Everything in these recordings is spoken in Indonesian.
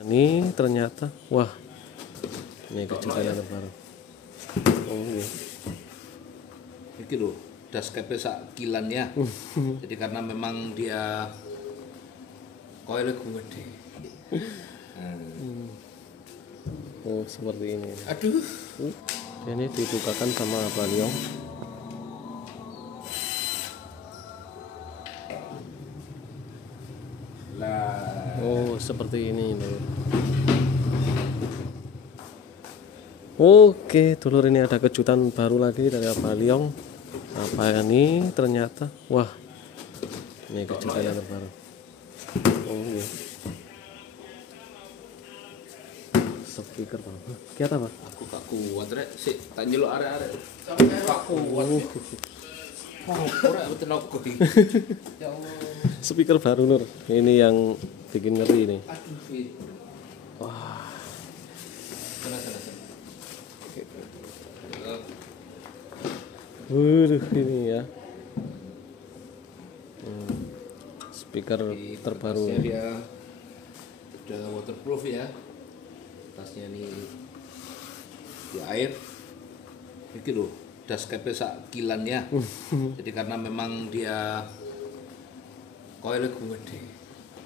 Ini ternyata, wah, ini kejutan yang terbaru. Oh, iya. Iki lho, daskepe sak kilan ya. Jadi karena memang dia koilnya gede. Oh, seperti ini. Aduh. Ini dibukakan sama Baliong. Lah. Oh, seperti ini loh. Oke, dulur, ini ada kejutan baru lagi dari Baliong. Apa ini ternyata, wah, ini kejutan yang terbaru. Oh, iya. Speaker apa? Kiat apa? Aku gak kuat rek, sik tak nyeluk arek-arek. Sampai gak kuat. Ora tenaga iki. Ya Allah. Speaker baru, Nur. Ini yang bikin ngeri ini. Aduh, Fit. Wah. Sana. Waduh, ini ya. Speaker terbaru. Tasnya dia udah waterproof ya. Tasnya nih di air. Iki loh, daskepe sak kilan ya. Jadi karena memang dia koilnya gede.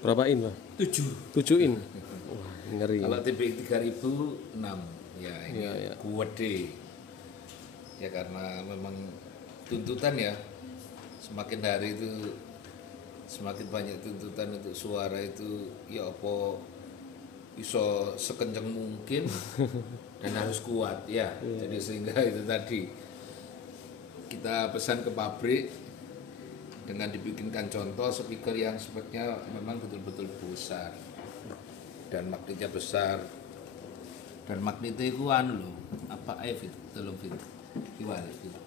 Berapa in, Pak? 7 in. Wah, ngeri. Kalau TBX 3006 ya ini Ya. gede. Ya karena memang tuntutan ya, semakin hari itu semakin banyak tuntutan untuk suara itu, ya apa iso sekencang mungkin dan harus kuat ya. Jadi sehingga itu tadi kita pesan ke pabrik dengan dibikinkan contoh speaker yang speknya memang betul-betul besar dan magnetnya besar, dan magnetnya itu anu loh, apa fit telung fit gimana gitu.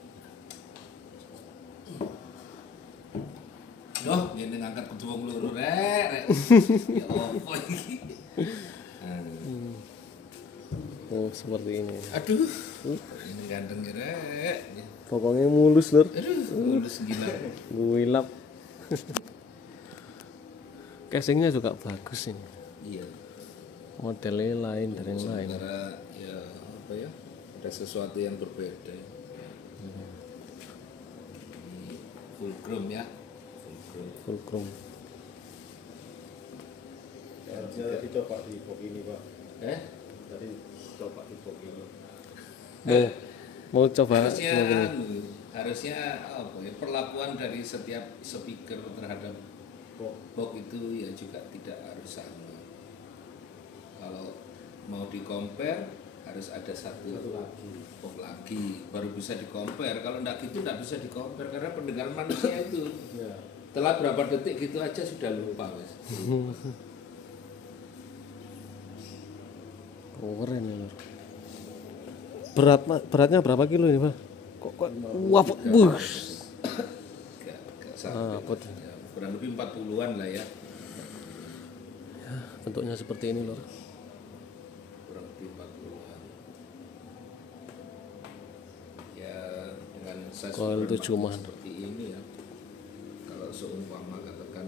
Loh, ini ngangkat kedua meluru rek. Ya apa iki? Oh, seperti ini. Aduh. Ini ganteng rek. Pokoknya mulus, Lur. Aduh, lulus gila. Guilap. Casingnya juga bagus ini. Iya. Modelnya lain dari yang lain. Sementara ya apa ya? Ada sesuatu yang berbeda. Ini full chrome ya. Full chrome. Tadi coba di box ini, Pak. Tadi coba di box ini. Mau coba harusnya apa ya, perlakuan dari setiap speaker terhadap box itu ya juga tidak harus sama. Kalau mau di compare harus ada satu box lagi baru bisa di compare. Kalau enggak gitu enggak bisa di compare karena pendengar manusia itu setelah berapa detik gitu aja sudah lupa wes. keren ya, Lur. Beratnya berapa kilo ini, Pak? Kok wah, bus. Gak sampai. Ya, kurang lebih 40-an lah ya. Ya, bentuknya seperti ini, Lur. Kurang lebih 40-an. Ya, dengan size Coil ukuran 7 mah. seperti ini ya. Kalau seumpama katakan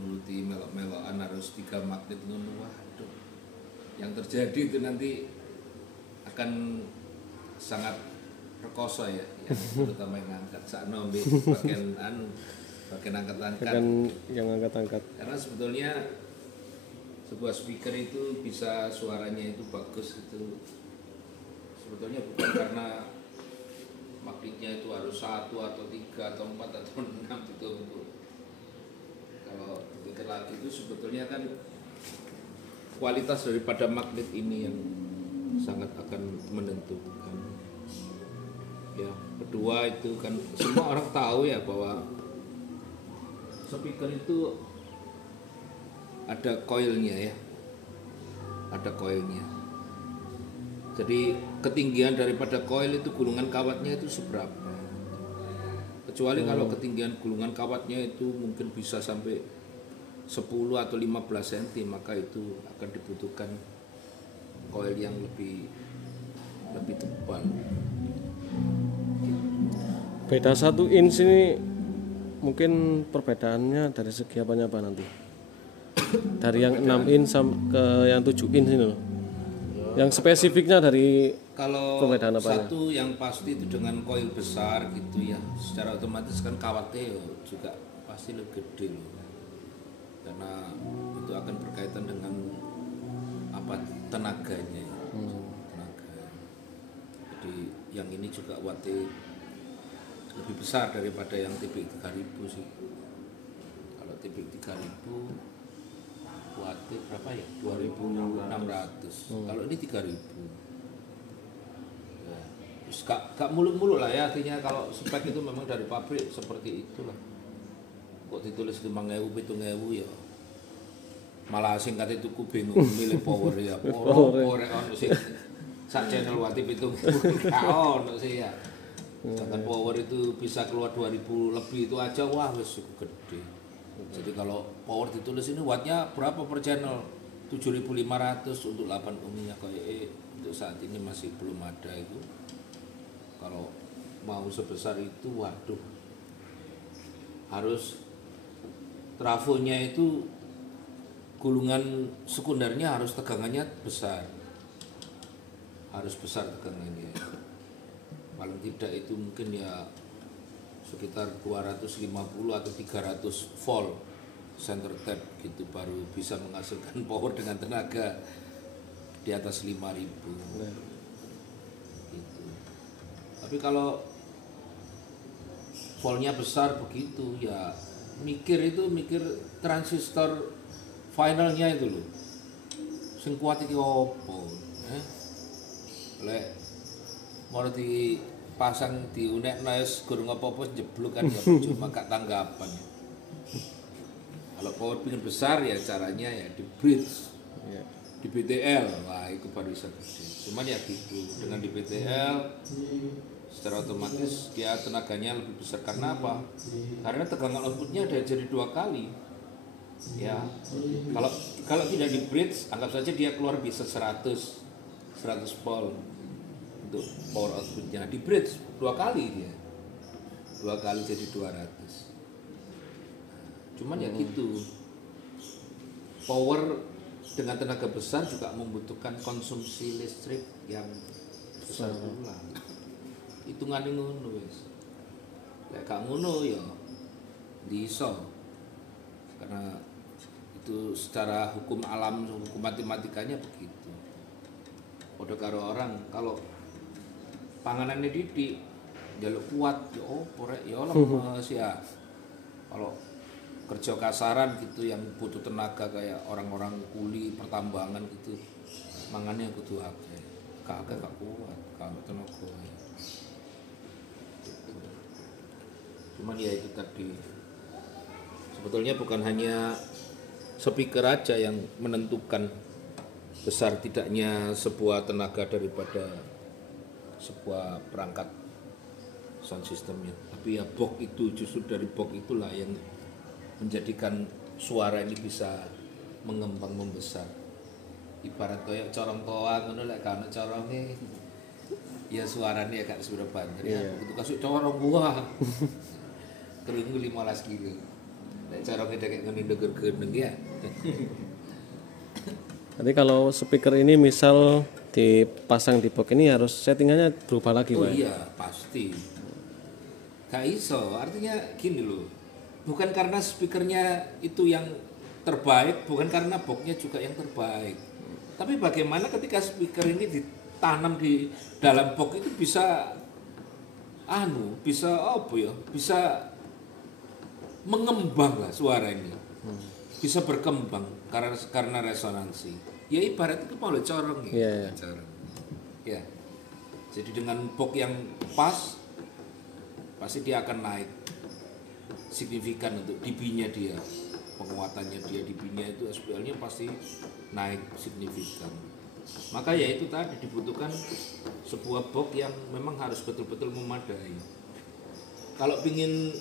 muluti melok-melokan harus 3 magnet ngono, waduh. Yang terjadi itu nanti akan sangat rekoso ya, terutama yang angkat sakno bagian bagian angkat-angkat. Yang angkat-angkat. Karena sebetulnya sebuah speaker itu bisa suaranya itu bagus itu sebetulnya bukan karena magnetnya itu harus 1 atau 3 atau 4 atau 6 itu. Kalau pikir lagi itu sebetulnya kan kualitas daripada magnet ini yang sangat akan menentukan. Ya, kedua itu kan semua orang tahu ya bahwa speaker itu ada coilnya ya. Ada coilnya. Jadi ketinggian daripada coil itu gulungan kawatnya itu seberapa. Kecuali kalau ketinggian gulungan kawatnya itu mungkin bisa sampai 10 atau 15 cm, maka itu akan dibutuhkan coil yang lebih tebal. Beda 1 inch ini mungkin perbedaannya dari segi apanya, Pak, nanti? dari yang 6 in ke yang 7 in ini loh. Yang spesifiknya dari Kalau perbedaan apanya? satu yang pasti itu dengan koil besar gitu ya, secara otomatis kan kawatnya juga pasti lebih gede loh. Karena itu akan berkaitan dengan apa tenaganya ya. Tenaga. Jadi yang ini juga wattnya lebih besar daripada yang TPX 3000 sih. Kalau TPX 3000 wattnya berapa ya? 2600. Kalau ini 3000. Ya. Terus gak muluk-muluk lah ya, artinya kalau spek itu memang dari pabrik seperti itulah. Kok ditulis 5.000 7.000 ya. Malah singkat itu ku bingung milih power ya. Power ono sing sak channel watt 7.000 gak ono sih ya. Sedangkan power itu bisa keluar 2000 lebih itu aja wah wis cukup gede. Jadi kalau power ditulis ini wattnya berapa per channel? 7.500 untuk 8 ohmnya kayak untuk saat ini masih belum ada itu. Kalau mau sebesar itu waduh harus trafonya itu gulungan sekundernya harus tegangannya besar. Harus besar tegangannya. Paling tidak itu mungkin ya sekitar 250 atau 300 volt center tap gitu baru bisa menghasilkan power dengan tenaga di atas 5.000 gitu. Tapi kalau voltnya besar begitu ya mikir transistor finalnya itu loh sing kuat iki opo lek mau dipasang di unek naes gurung apa-apa jeblok kan ya cuma gak tanggapan. Kalau power pingin besar ya caranya ya di bridge, di BTL, wah itu baru bisa gede. Cuman ya gitu, dengan di BTL secara otomatis dia tenaganya lebih besar. Karena apa? Karena tegangan outputnya ada jadi 2 kali. Ya, kalau tidak di bridge, anggap saja dia keluar bisa 100 volt untuk power outputnya. Di bridge 2 kali dia, 2 kali jadi 200. Cuman ya gitu, power dengan tenaga besar juga membutuhkan konsumsi listrik yang besar pula. Hitungannya ngono wis. Lek gak ngono ya iso. Karena itu secara hukum alam, hukum matematikanya begitu. Padha karo orang kalau panganannya didik jaluk kuat ya opo rek ya lemes ya. Kalau kerja kasaran gitu yang butuh tenaga kayak orang-orang kuli pertambangan gitu mangannya kudu akeh gak kuat kalau tenaga cuman ya itu tadi sebetulnya bukan hanya speaker aja yang menentukan besar tidaknya sebuah tenaga daripada sebuah perangkat sound systemnya tapi ya box itu justru dari box itulah yang menjadikan suara ini bisa mengembang membesar. Ibarat kayak corong toa ngono lek kan coronge ya suaranya agak sudah banter ya begitu kasih corong gua kerungu 15 kilo lek corongnya kayak ngene ndeger gendeng ya. Nanti kalau speaker ini misal dipasang di box ini harus settingannya berubah lagi Pak? Iya pasti gak iso artinya gini loh bukan karena speakernya itu yang terbaik, bukan karena boxnya juga yang terbaik. Tapi bagaimana ketika speaker ini ditanam di dalam box itu bisa bisa apa ya? Bisa mengembang lah suara ini. Bisa berkembang karena resonansi. Ya ibarat itu mau corong ya. Corong. Ya. Jadi dengan box yang pas pasti dia akan naik signifikan untuk dB-nya dia, penguatannya dia dB-nya itu SPL-nya pasti naik signifikan. Maka ya itu tadi dibutuhkan sebuah box yang memang harus betul-betul memadai. Kalau pingin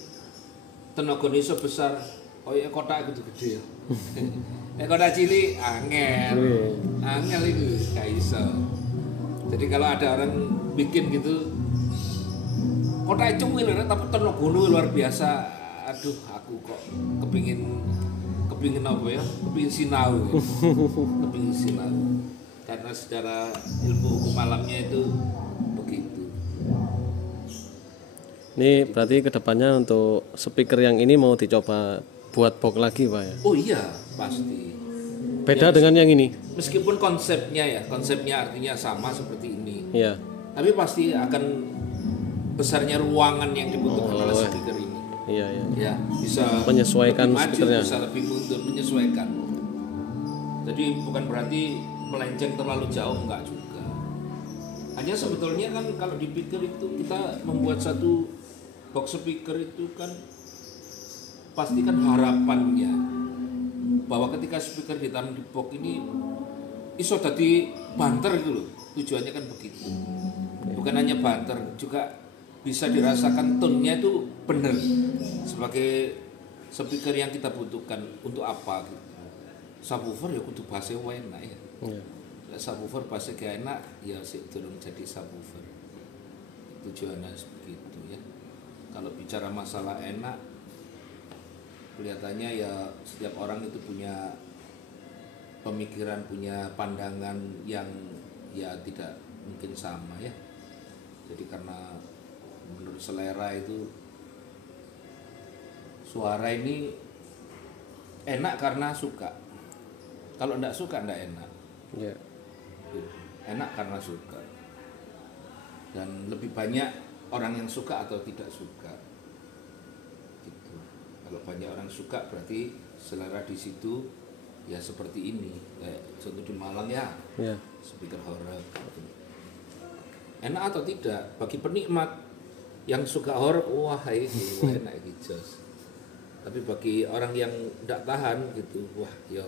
tenagane iso besar, koyo kotak itu gede ya. Kotak cilik angel itu gak iso. Jadi kalau ada orang bikin gitu kotak cuwil tapi tenagane luar biasa. Aduh, aku kok kepingin kepingin apa ya? Kepingin sinau ya. Kepingin sinau. Karena secara ilmu hukum alamnya itu begitu. Ini berarti kedepannya untuk speaker yang ini mau dicoba buat box lagi Pak ya? Oh iya, pasti. Beda dengan yang ini? Meskipun konsepnya artinya sama seperti ini. Iya. Tapi pasti akan besarnya ruangan yang dibutuhkan oleh speaker ini. Iya. Ya, bisa Menyesuaikan lebih maju, speakernya. bisa lebih mundur, menyesuaikan. Jadi bukan berarti melenceng terlalu jauh, enggak juga. Hanya sebetulnya kan kalau dipikir itu kita membuat satu box speaker itu kan pasti kan harapannya bahwa ketika speaker ditaruh di box ini iso dadi banter gitu loh. Tujuannya kan begitu. Bukan hanya banter, juga bisa dirasakan tone-nya itu benar sebagai speaker yang kita butuhkan untuk apa gitu. Subwoofer ya kudu bass enak ya. Iya. Subwoofer bass gak enak ya sih turun jadi subwoofer. Tujuannya begitu ya. Kalau bicara masalah enak, kelihatannya ya setiap orang itu punya pemikiran, punya pandangan yang ya tidak mungkin sama ya. Jadi karena menurut selera itu suara ini enak karena suka. Kalau enggak suka enggak enak. Iya. Enak karena suka. Dan lebih banyak orang yang suka atau tidak suka. Gitu. Kalau banyak orang suka berarti selera di situ ya seperti ini. Kayak contoh di Malang ya. Iya. Speaker horor. Enak atau tidak bagi penikmat yang suka horor, wah ini enak gitu. Tapi bagi orang yang tidak tahan gitu, wah ya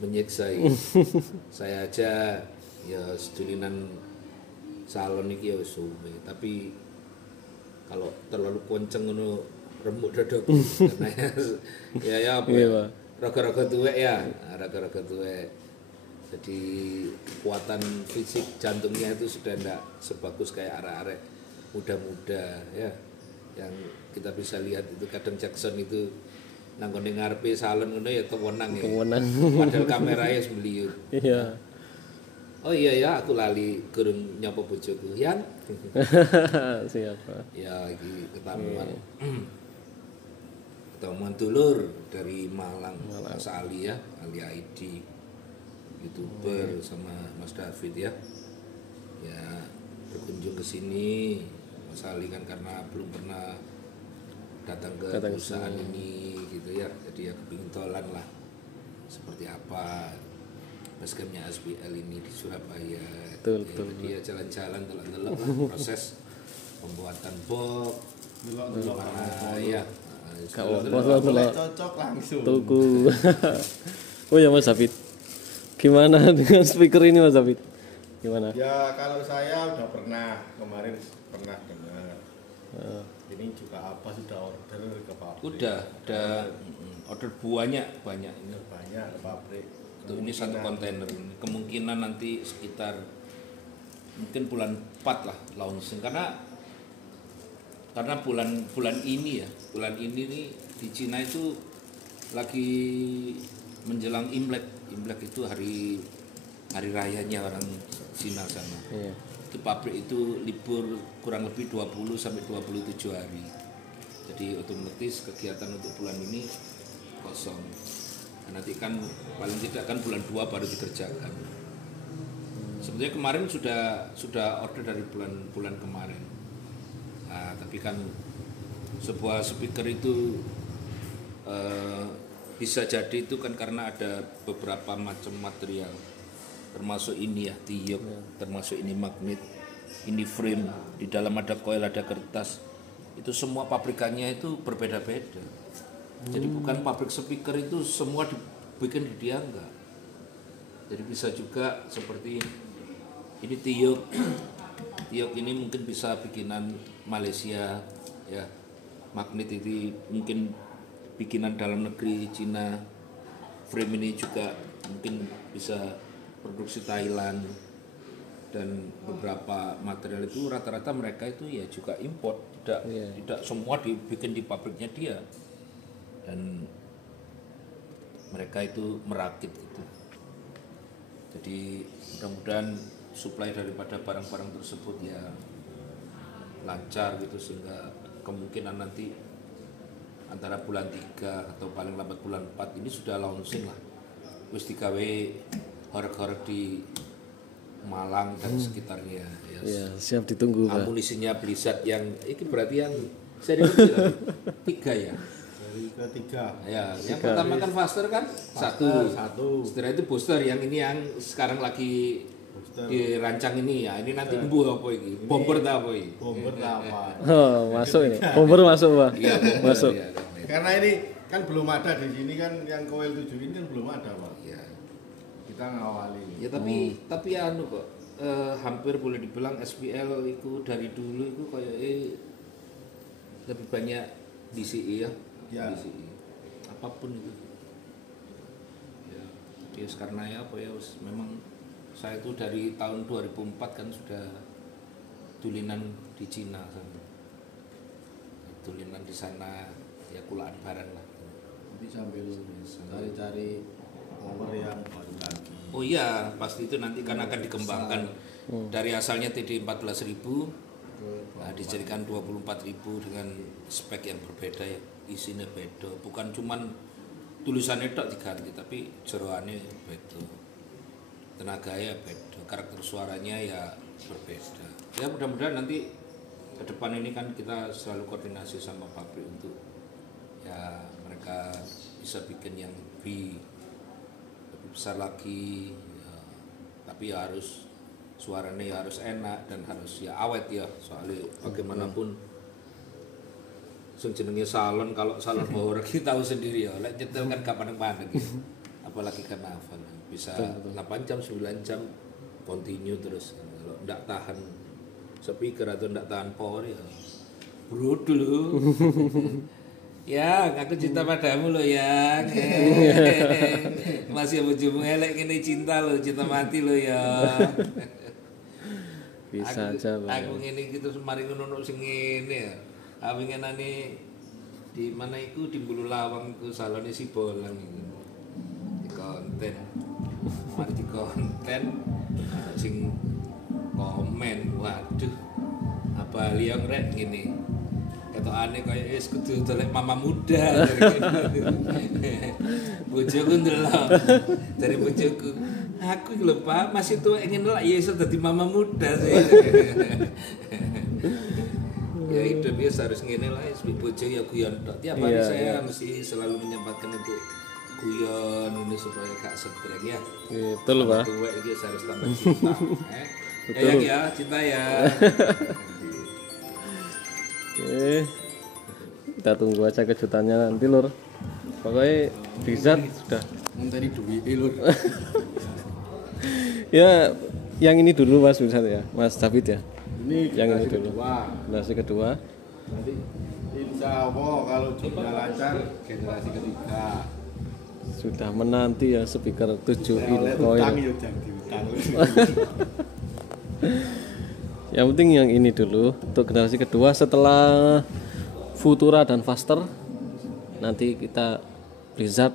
menyiksa ini. Saya aja ya sedulinan salon iki ya suwe, tapi kalau terlalu kenceng ngono remuk dadaku karena ya apa Iya, raga-raga tuwek ya, raga-raga tuwek. Jadi kekuatan fisik jantungnya itu sudah tidak sebagus kayak arek-arek muda-muda ya, yang kita bisa lihat itu kadang Jackson itu nanggone ngarepe salon ngono ya kewenang ya. Kewenang. Padahal kameranya sembliut. Iya. Oh iya ya, aku lali kurung nyapa bojoku. Yang Siapa? ya iki ketamuan. Ketemuan dulur dari Malang, Mas Ali ya, Ali ID. YouTuber sama Mas David ya. Ya berkunjung ke sini. Mas Ali kan karena belum pernah datang ke perusahaan ini gitu ya, jadi ya kepingin tolan lah seperti apa basecampnya SBL ini di Surabaya. Betul. Jadi ya jalan-jalan telak-telak lah proses pembuatan box gimana ya. Kalau cocok langsung. tuku. Oh ya Mas David, gimana dengan speaker ini Mas David? Gimana? Ya kalau saya udah pernah kemarin pernah dengar. Ini juga apa sudah order ke pabrik? Udah order banyak ini. Banyak ke pabrik. Tuh, ini satu kontainer ini. Kemungkinan nanti sekitar mungkin bulan 4 lah launching karena bulan ini nih di Cina itu lagi menjelang Imlek itu hari rayanya orang Cina sana. Iya. Itu pabrik itu libur kurang lebih 20 sampai 27 hari. Jadi otomatis kegiatan untuk bulan ini kosong. Nah, nanti kan paling tidak kan bulan 2 baru dikerjakan. Sebenarnya kemarin sudah order dari bulan kemarin. Nah, tapi kan sebuah speaker itu bisa jadi itu kan karena ada beberapa macam material. Termasuk ini ya tiup, termasuk ini magnet, ini frame, di dalam ada coil, ada kertas. Itu semua pabrikannya itu berbeda-beda. Jadi bukan pabrik speaker itu semua dibikin di dia enggak. Jadi bisa juga seperti ini tiup. Tiup ini mungkin bisa bikinan Malaysia ya. Magnet itu mungkin bikinan dalam negeri Cina. Frame ini juga mungkin bisa produksi Thailand, dan beberapa material itu rata-rata mereka itu ya juga import, tidak semua dibikin di pabriknya dia. Dan mereka itu merakit gitu. Jadi mudah-mudahan suplai daripada barang-barang tersebut ya lancar gitu, sehingga kemungkinan nanti antara bulan 3 atau paling lambat bulan 4 ini sudah launching lah. Wis digawe horeg-horeg di Malang dan sekitarnya ya. Ya, siap ditunggu, Pak. Amunisinya Blizzard yang ini berarti yang seri ketiga 3 ya. Dari ketiga. Ya, yang pertama kan Faster kan satu. Setelah itu Booster yang ini yang sekarang lagi dirancang ini ya. Ini nanti embuh apa ini? Bomber tak apa ini? Bomber apa? Oh, masuk ini. Bomber masuk, Pak. Iya, bomber, Masuk. ya. Karena ini kan belum ada di sini kan, yang Coil 7 ini kan belum ada, Pak. Ya. Kita ngawali. Ya tapi anu kok hampir boleh dibilang SPL itu dari dulu itu kayak lebih banyak DCI ya. Ya. DCI. Apapun itu. Ya, ya karena ya apa ya memang saya itu dari tahun 2004 kan sudah tulinan di Cina sana. Tulinan di sana ya kulaan barang lah. Nanti sambil cari-cari power yang baru lagi. Oh iya, pasti itu nanti kan akan dikembangkan dari asalnya TD 14.000 nah, dijadikan 24.000 dengan spek yang berbeda ya, isinya beda, bukan cuman tulisannya tok diganti tapi jeroannya beda, tenaganya beda, karakter suaranya ya berbeda. Ya mudah-mudahan nanti ke depan ini kan kita selalu koordinasi sama pabrik untuk ya mereka bisa bikin yang lebih besar lagi ya, tapi ya harus suaranya ya harus enak dan harus ya awet ya, soalnya bagaimanapun sing jenenge salon, kalau salon horor kita tahu sendiri ya, lek nyetel kan kapan-kapan gitu. Apalagi karnaval bisa 8 jam 9 jam continue terus, kalau ndak tahan speaker atau ndak tahan power ya brudul. Ya, aku cinta padamu loh ya. Masih bojomu elek kene cinta loh, cinta mati loh ya. Bisa aja, Pak. Aku ngene iki terus mari ngono sing ngene ya. Aku ngenane di mana iku di Bulu Lawang iku salone si Bolang iku. Di konten. Mari di konten sing komen, waduh. Apa liang rek ngene. Ketokane kaya wis kudu dolek mama muda. Bojoku ndelok dari bojoku. Aku iki lho Pak, masih tuwa ingin lah ya iso dadi mama muda sih. Ya hidup ya harus ngene lah, bojo ya guyon tok. Tiap hari saya mesti selalu menyempatkan untuk guyon ini supaya gak stres ya. Betul, Pak. Tuwek iki harus tambah cinta. Betul. Ya, cinta ya. Oke, kita tunggu aja kejutannya nanti, Lur. Pokoknya Blizzard sudah. Tadi duit, Lur. Ya, yang ini dulu Mas Blizzard ya, Mas David ya. Ini Yang ini dulu. generasi kedua. Generasi kedua. Nanti insya Allah kalau juga lancar generasi ketiga. Sudah menanti ya speaker 7 in Oleh coil. utang ya jangan diutang. Yang penting yang ini dulu untuk generasi kedua, setelah Futura dan Faster nanti kita Blizzard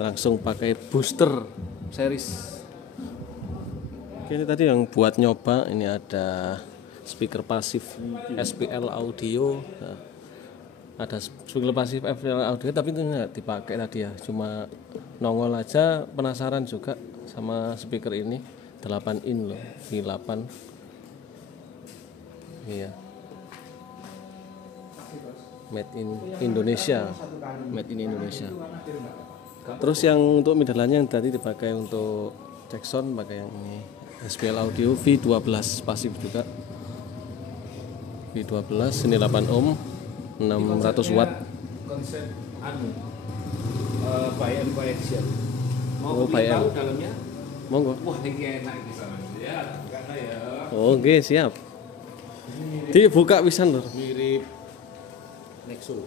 langsung pakai booster series. Oke, ini tadi yang buat nyoba ini ada speaker pasif SPL audio. Nah, ada speaker pasif SPL audio tapi itu nggak dipakai tadi ya, cuma nongol aja, penasaran juga sama speaker ini 8 in loh, V8. Iya. Made in Indonesia. Made in Indonesia. Terus yang untuk middle-nya yang tadi dipakai untuk Jackson pakai yang ini SPL audio V12 pasif juga. V12 ini 8 ohm 600 watt. Konsep anu buy and collection. Mau Oh, buy and. tahu dalamnya? Monggo. Wah, ini enak ini sama ya. Karena ya. Oke, siap. Dibuka pisan, Lur. Mirip Nexo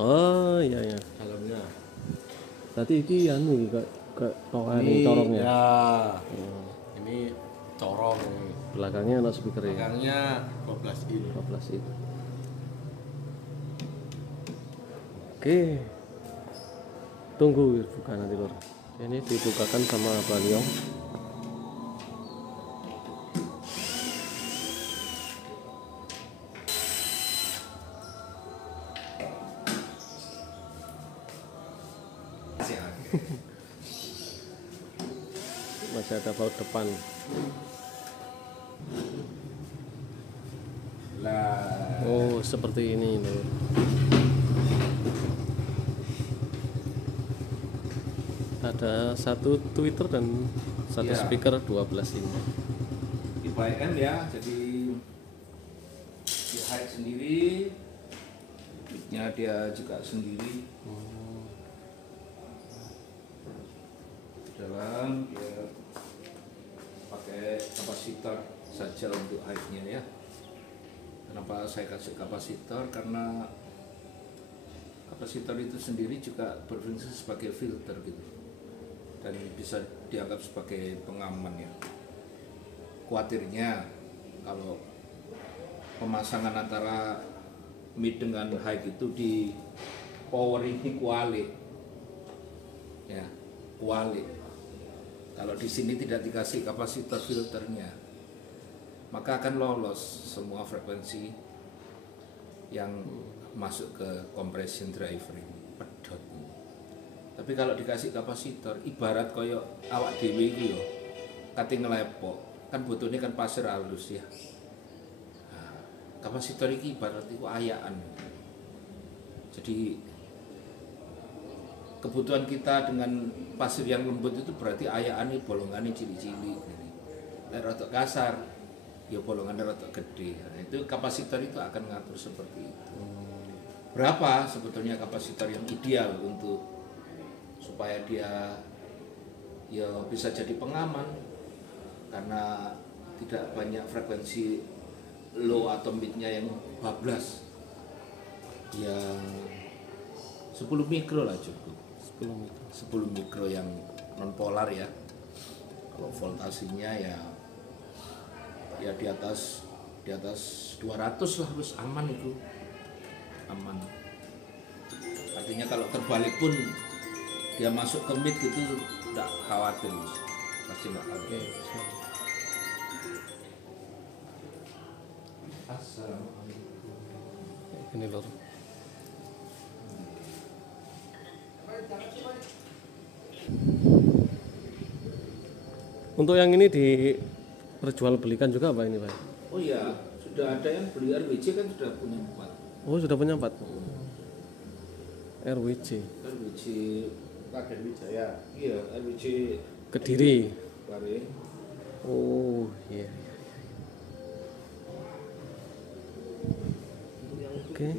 Oh, iya ya. dalamnya. Tadi iki anu ke tokan corongnya. Ya. Ini corong. Belakangnya ada speaker ya. Belakangnya 12 in. 12 itu. Oke. Tunggu buka nanti lor. Ini dibukakan sama beliau. Masih ada baut depan. Lah, Oh seperti ini lor. Ada satu tweeter dan satu Iya. speaker 12 ini. dibaikkan ya, jadi di hide sendiri, mic-nya dia juga sendiri. Dalam dia pakai kapasitor saja untuk hide-nya ya. Kenapa saya kasih kapasitor? Karena kapasitor itu sendiri juga berfungsi sebagai filter gitu, dan bisa dianggap sebagai pengaman ya. Khawatirnya kalau pemasangan antara mid dengan high itu di power ini kuali ya, kuali. Kalau di sini tidak dikasih kapasitor filternya, maka akan lolos semua frekuensi yang masuk ke compression driver ini, pedot. Tapi kalau dikasih kapasitor, ibarat koyo awak dewe iki yo, kate ngelepok, kan butuhnya kan pasir halus ya. Nah, kapasitor iki ibarat iku ayaan. Jadi kebutuhan kita dengan pasir yang lembut itu berarti ayaan ini bolongannya cilik-cilik. Nek rotok kasar, ya bolongannya rotok gede. Nah, itu kapasitor itu akan ngatur seperti itu. Berapa sebetulnya kapasitor yang ideal untuk supaya dia ya bisa jadi pengaman, karena tidak banyak frekuensi low atau midnya yang bablas, yang 10 mikro lah cukup. 10 mikro yang non polar ya. Kalau voltasenya ya di atas 200 lah, harus aman itu. Aman. Artinya kalau terbalik pun dia masuk ke mid gitu tidak khawatir, pasti nggak khawatir. Assalamualaikum. Ini lor. Untuk yang ini diperjualbelikan juga apa ini Pak? Oh iya, sudah ada yang beli RWC kan, sudah punya 4. Oh sudah punya 4 RWC RWC Raden Wijaya. iya, RWC Kediri. Pare. Oh iya. Untuk yang itu Oke.